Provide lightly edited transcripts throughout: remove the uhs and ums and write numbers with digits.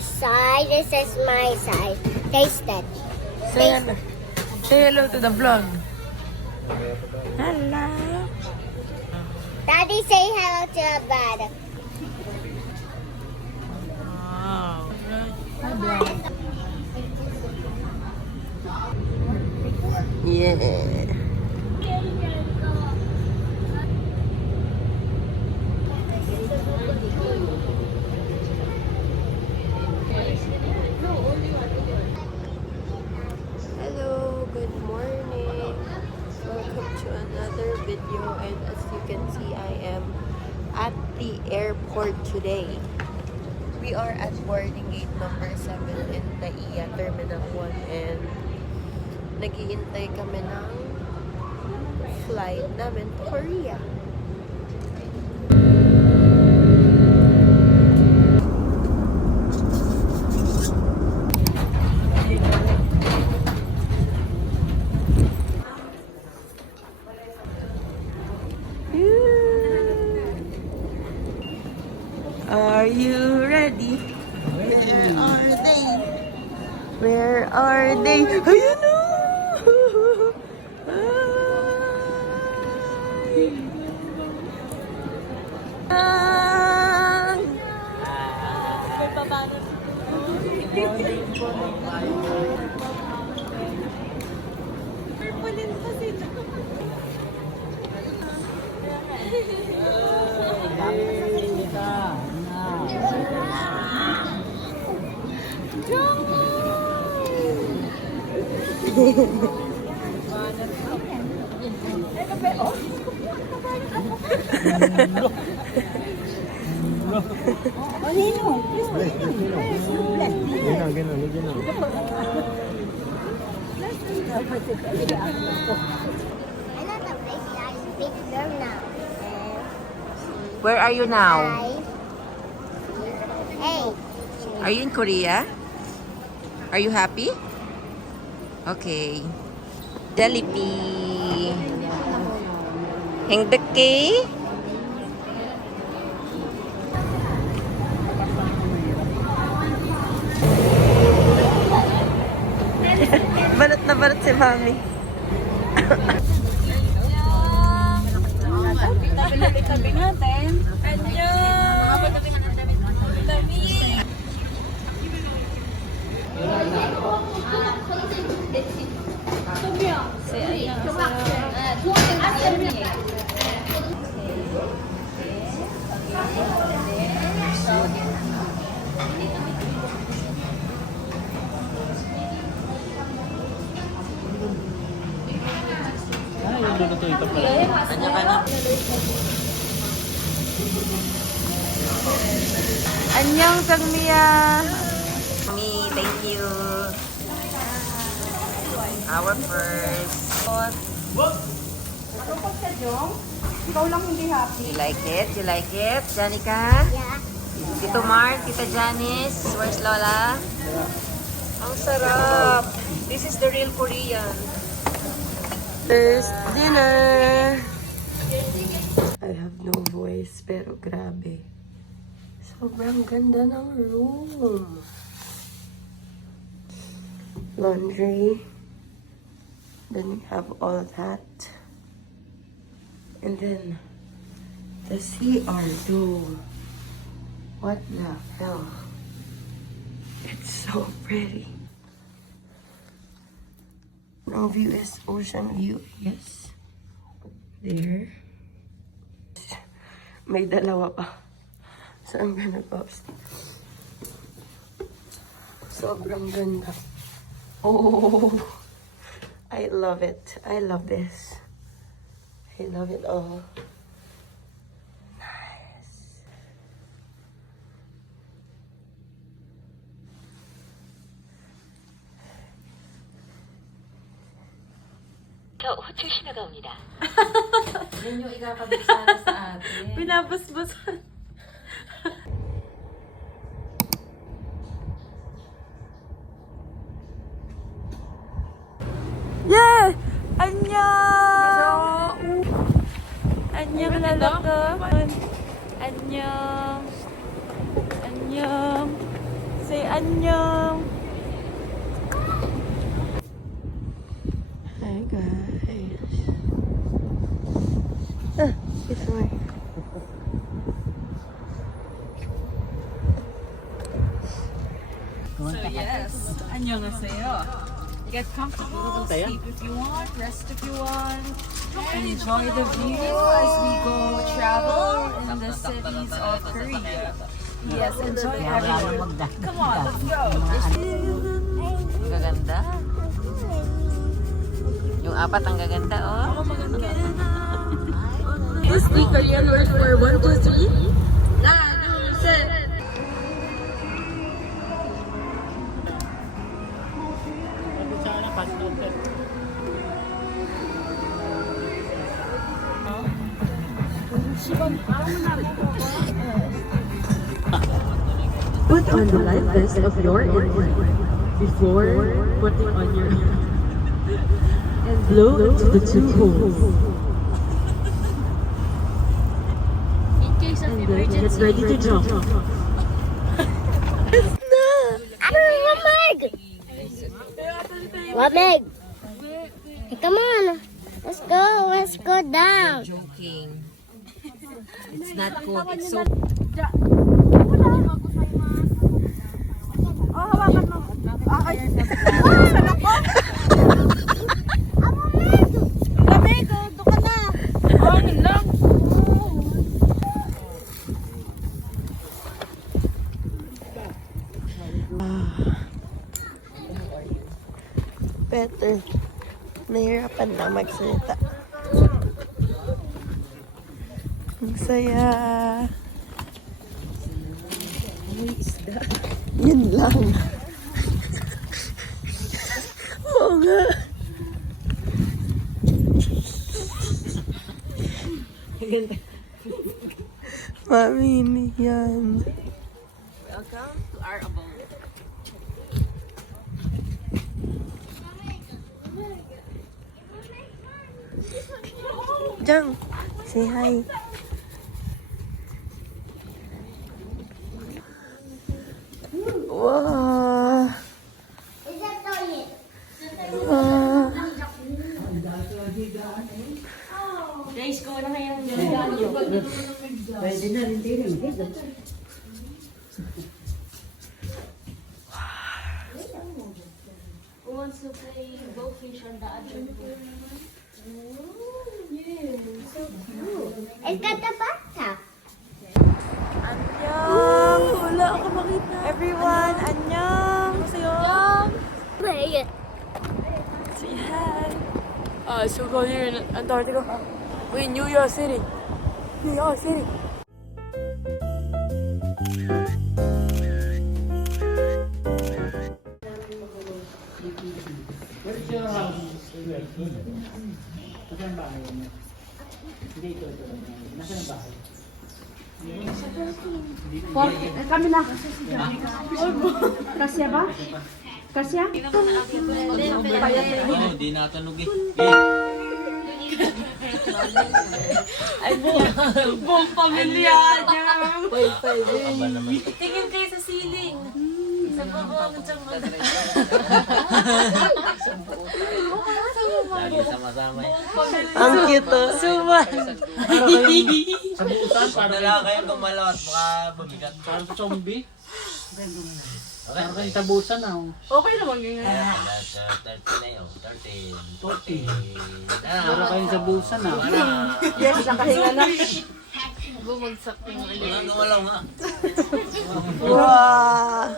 this side. This is my side. Taste it. Say hello. Say hello to the vlog. Hello. Daddy, say hello to the brother. Wow. Yeah. Hello, good morning. Welcome to another video, and as you can see, I am at the airport today. We are at boarding gate number 7 in NAIA Terminal 1 and nag-iintay kami ng flight namin to Korea. Are you ready? Where are they? Where are they? Ayun na! Where are you now? Hey. Are you in Korea? Are you happy? Okay. Jollibee. 행복해? Balot na balot si Mami. Tabi natin. Annyeong! Tabi! Annyeong Sangmia. Me, thank you. Our first. Ikaw lang hindi happy. You like it? You like it? Janica? Yeah. Tito Mark, Tita Janice, where's Lola? Ang sarap. This is the real Korean. First dinner. I have no voice, pero grabe. Sobrang ganda ng room. Laundry. Then we have all that. And then the CR door. What the hell? It's so pretty. Ang view is ocean view. Yes. There. May dalawa pa. So I'm gonna post. Sobrang ganda. Oh, I love it. I love this. I love it all. Nice. 저 호출 신호가 옵니다. Yan yung ikakabit sana sa atin. Pinabasbasan. Yeah! 안녕! 안녕, lalaka. 안녕. 안녕. Say annyeong. Hi guys. It's my. So yes, annyeonghaseyo. Get comfortable, sleep if you want, rest if you want, and enjoy the view as we go travel in the cities of Korea. Yes, enjoy everyone. Come on, let's go. Ang gaganda. Yung apat ang gaganda, oh. Is the Korean word for 1, 2, 3? Put on the life vest of your intern before putting on your and blow into the two holes. And then get ready to jump. Wamig! Come on. Let's go down. Joking. It's not cool. It's so... Better. Nahirapan na magsalita. Ang saya. Yun lang. Oo nga. Mami, ini yan. Welcome to our abode. Jang, say hi. Wow. Who wants to play goldfish on the other pool? It's got the bathtub. Annyeong! Wala ako makita. Everyone, annyeong! Annyeong! Play it. Say hi. So go here in Antarctica. We're in New York City. New York City. Where's your house? Nasaan bahay mo? Hindi ito. Nasaan bahay? Kami na. Kasya ba? Kasya? Oo, di natanog eh. Buong pamilya niya. Tingin kayo sa ceiling. Sa baba ng tiyan mo. Lagi sama-sama eh. Ang cute. Suman. Sa buusan, Paano lang kayo gumalaw at baka bumigat? parang zombie. Parang kayo sa buusan ah. Okay naman ganyan. 30 na yun. 30. 40. Parang kayo sa buusan ah. Yes, nakahinga na. Bumagsak yung Walang gumalaw nga. Wow.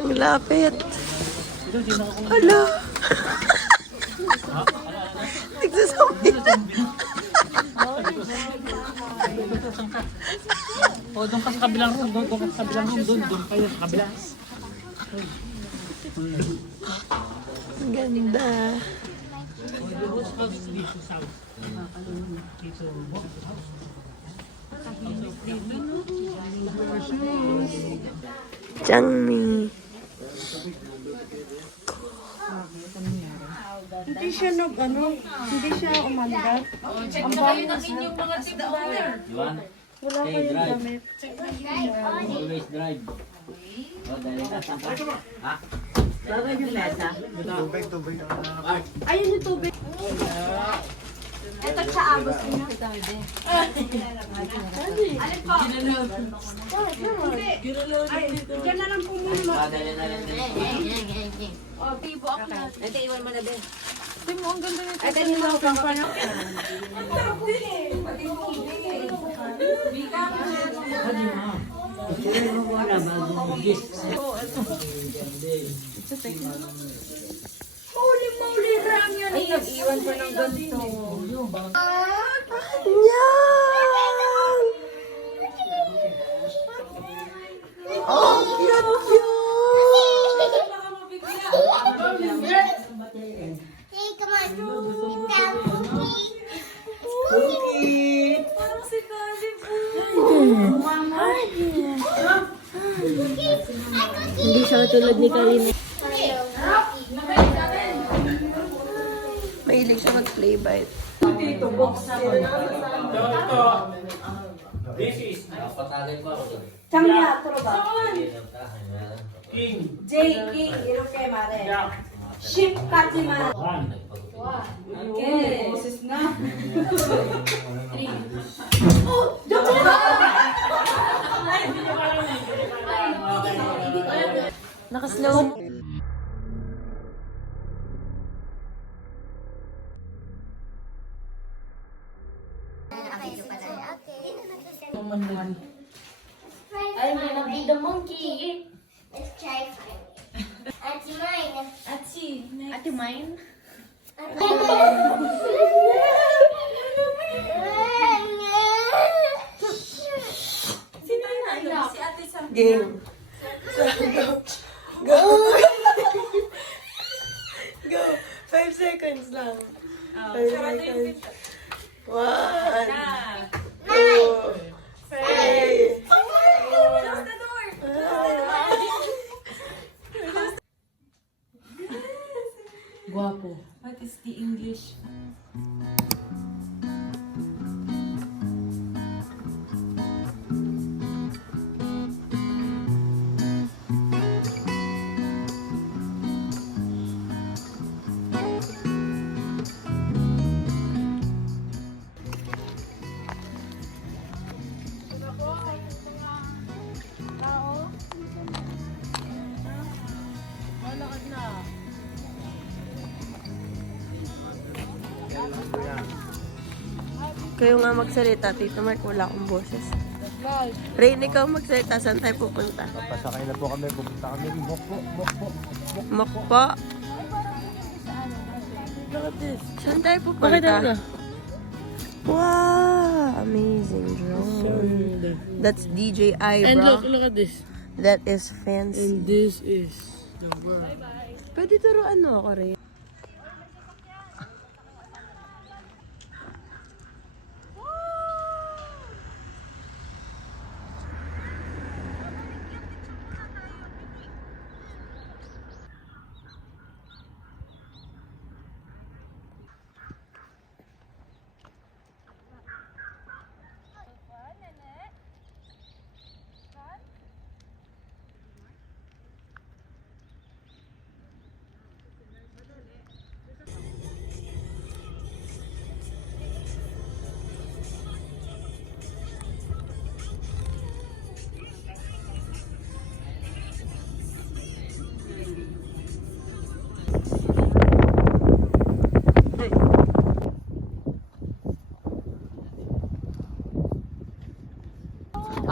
Ang lapit. Ala. Nagsasabi. O, doon ka sa kabilang room. Doon ka sa kabilang room. Doon kayo sa kabila. Ang ganda. Changmi. siya hindi siya umangat. Ang bangus. Wala kayong damit. Always drive. Oh, dali na. Ha? Ayun yung tubig. Ito siya abos niya. Diyan na lang po muna. Ah, dali na lang. Ito, iwan mo na din. Tingnan mo, ang ganda nito. Ito, nilaw kang pa na. Holy moly, ram yan. Ay, nag-iwan pa ng ganito. Yan! Oh, cute! Hey, come on. Eat that cookie. Parang si Caleb. Hindi siya tulad ni Karin. Mahilig siya mag-play bite. This is. Patagay pa ako. Changya, turo ba? King. J. King, iroke mare. Ship katima. Okay. Boses na. Nakaslow. I'm gonna be the monkey. Let's try finding. Auntie mine. Auntie mine? Game. Go! Go! 5 seconds lang. 5 seconds. 1, 2, 3. Guwapo. What is the English? Kayo nga magsalita, Tito Mark, wala akong boses. Rain, ikaw magsalita, saan tayo pupunta? Pasakay na po kami, pupunta kami. Mokpo. Mokpo. Saan tayo pupunta? Wow! Amazing drone. That's DJI, And bro. look at this. That is fancy. And this is the world. Pwede turuan mo ako, Ray.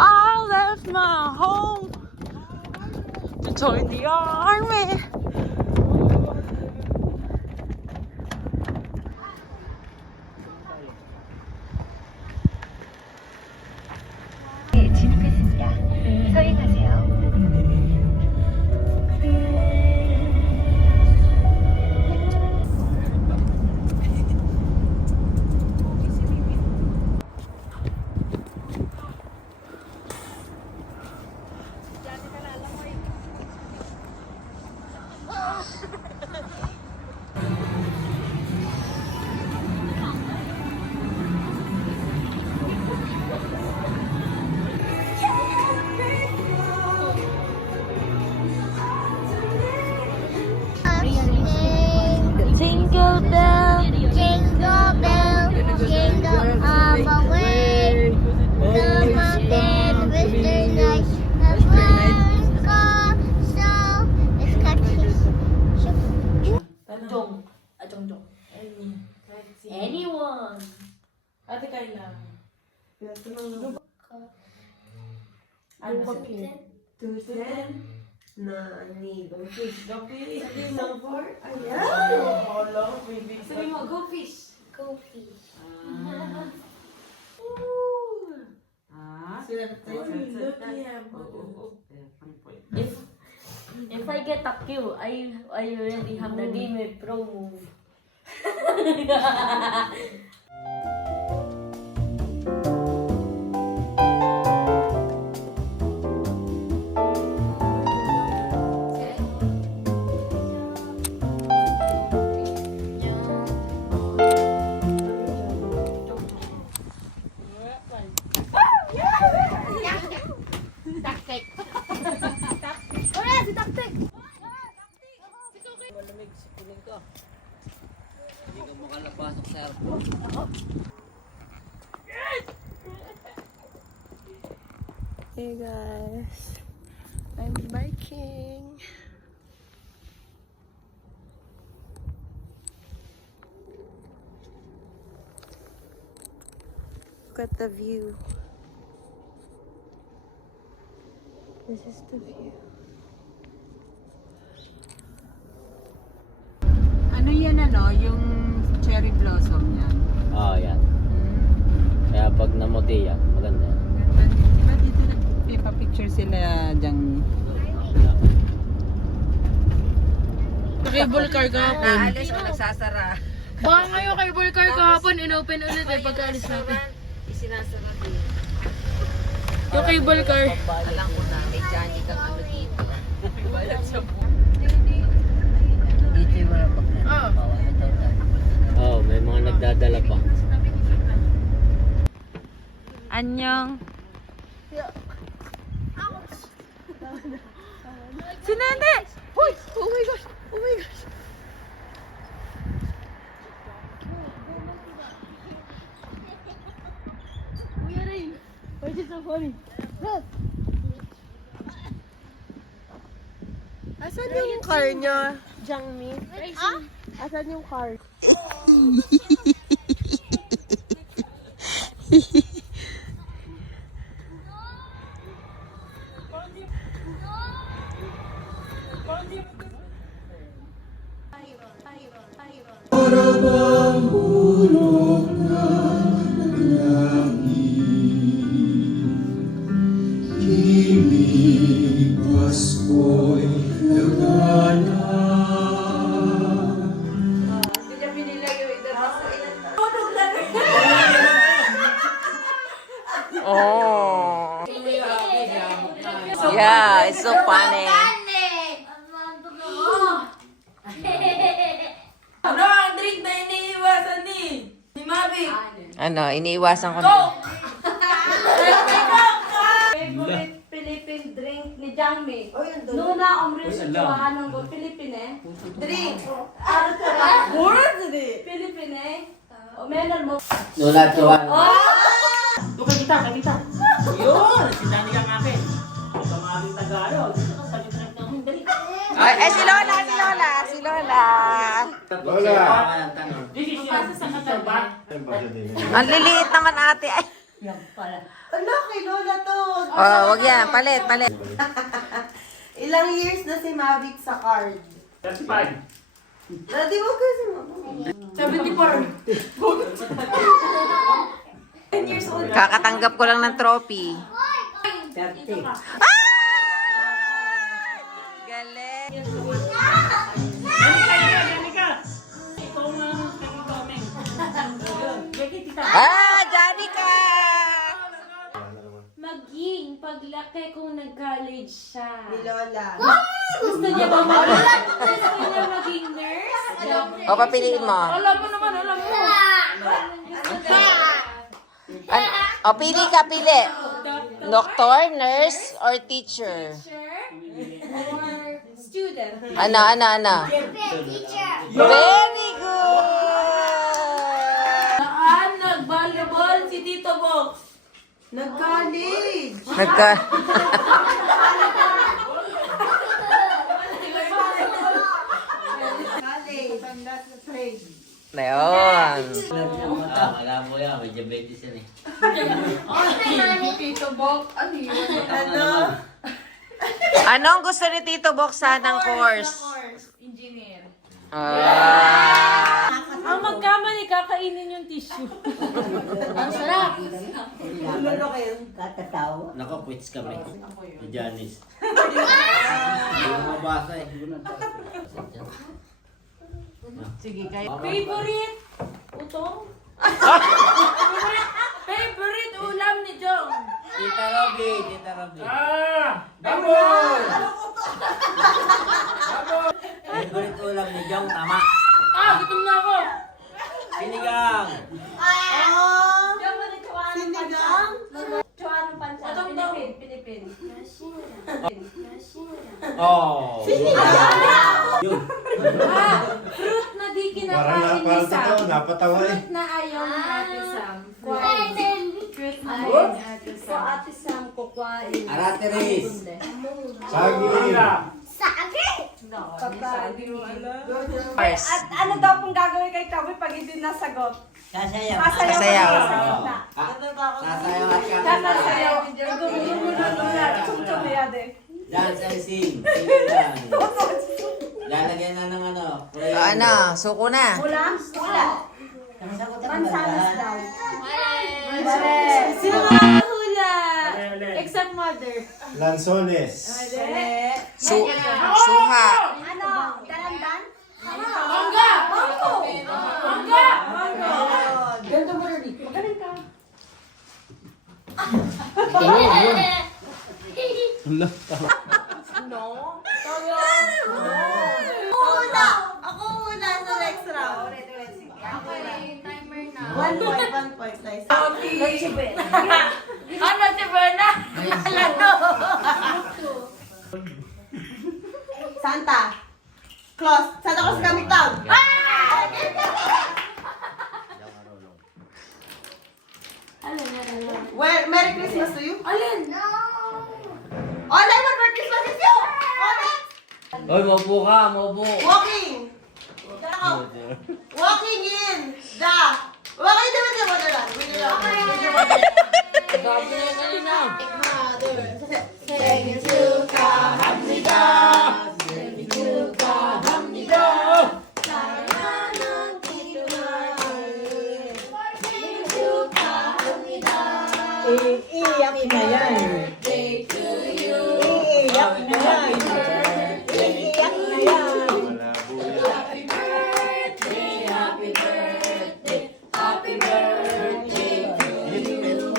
I left my home to join the army. 진입했습니다. 서행하세요. Ate Kayla. Ano ba Tusen na ni Dogfish. Dogfish. Sabi mo, ayan. Sabi mo, go fish. Go fish. If I get a Q, I already have the game with pro move. Hindi ka makalapasok sa airport. Hey guys, I'm biking. Look at the view. This is the view. Ano yan yung cherry blossom yan? Oo, yan. Kaya pag namuti yan, maganda yan. Diba dito nagpipapicture sila dyan? Cable car kahapon. Naalis o nagsasara? Baka ngayon cable car kahapon, inopen ulit eh pagkaalis natin. Isinasara din. Yung cable car. Alam ko na, may Johnny kang ano dito. Balat sa Dito yung mga Oo, may mga nagdadala pa. Anyong. Si Nene! Hoy! Oh my gosh! Oh my gosh! Asan yung car niya, Jangmi? Asan yung car? Oh. Yeah, it's so funny. Ano ang drink na iniiwasan ni Mavic? Ano, iniiwasan ko na. Favorite Philippine drink ni Jangmi. Nuna omri suwahan ng Philippine. Drink! Philippine. O menal mo. Nuna tuwan. Doon kita. Yun! Sindani kang akin. Huwag ka maraming Tagalog. Dito ka sa litrek ng hindi. Ay, si Lola! This is yung sa katarbat. Ang liliit naman ate. Ay. Ala, kay Lola to. Oh, wag yan. Palit. Ilang years na si Mavic sa card? 35. Dati mo kasi mo. 10 years old. Kakatanggap ko lang ng trophy. 30. Galing. Danica! Ikaw nga naging comment. Becky, tita. Janica! Maging paglaki kung nag-college siya. Ni Lola. Gusto niya maging nurse? O, papiliin mo. Alam mo naman, alam mo. O, pili ka. Doctor, nurse, or teacher? Or student? Ano? Teacher. Very good! Saan nag-volleyball si Tito Box? Nag-college. College. Ayun. Alam mo yan, may diabetes yan eh. Tito Bok, ano yun? Ano ang gusto ni Tito Boksan ng course? Engineer. Ang magkamali, kakainin yung tissue. Ang sarap. Nako, quits kami. Ni Janice. Hindi mo mabasa eh. Sige, kayo. Favorite? Utong? Favorite ulam ni Jong? Tita Robby, Tita Robby. Favorite ulam ni Jong, tama. Gutom na ako. Sinigang. Sinigang? Chuan ng pansa. Pilipin. Oh. Yun. Fruit na di Parang kinakain ni Sam. totoo, napatawa eh. Fruit na ayaw ni Ate Sam. Fruit na Ay, ayaw ni Ate Ko Sam. Ate Sam ko kwain. Arateris. Saging. At ano daw pong gagawin kay Toby pag hindi nasagot? Sasayaw. Sasayaw. Sasayaw at Sasayaw. Gumugulo-gulo. Tumtumiyade. Dance and sing. Sing lang. Lalagyan na ng ano. Ano, suko na. Ulam? Ulam. Mansanas daw. Sino makakahula? Except mother. Lanzones. Suha. Ano? Dalandan? Mangga! Mango! Mangga! Mango! Ganda mo rin. Magaling ka. Ako muna sa next round. One point, nice. Ano si Berna? Santa Claus Kamitang. Well, Merry Christmas to you. Alin? All I want for Christmas is you. Alright. Hoy, maupo ka, maupo. Walking. Walking in the. Walking in the Wonderland. 생일 축하합니다. 생일 축하합니다. 사랑하는 기둥아를 생일 축하합니다. 이약 나야. Birthday to you. 이약 나야. 이약 나야. Happy birthday, happy birthday, happy birthday to you.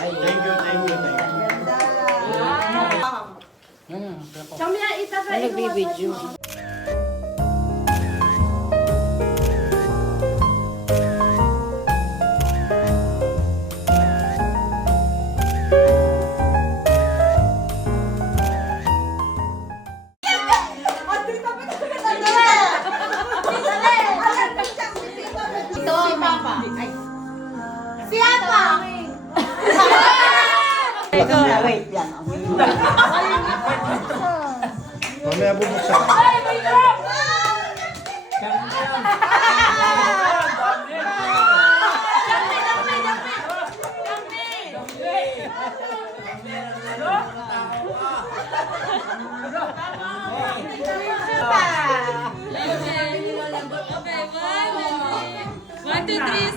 Thank you, thank you, thank you. Chamia, Nagbibidyo. Wait lang. Mamaya bubuksan. One, two, three,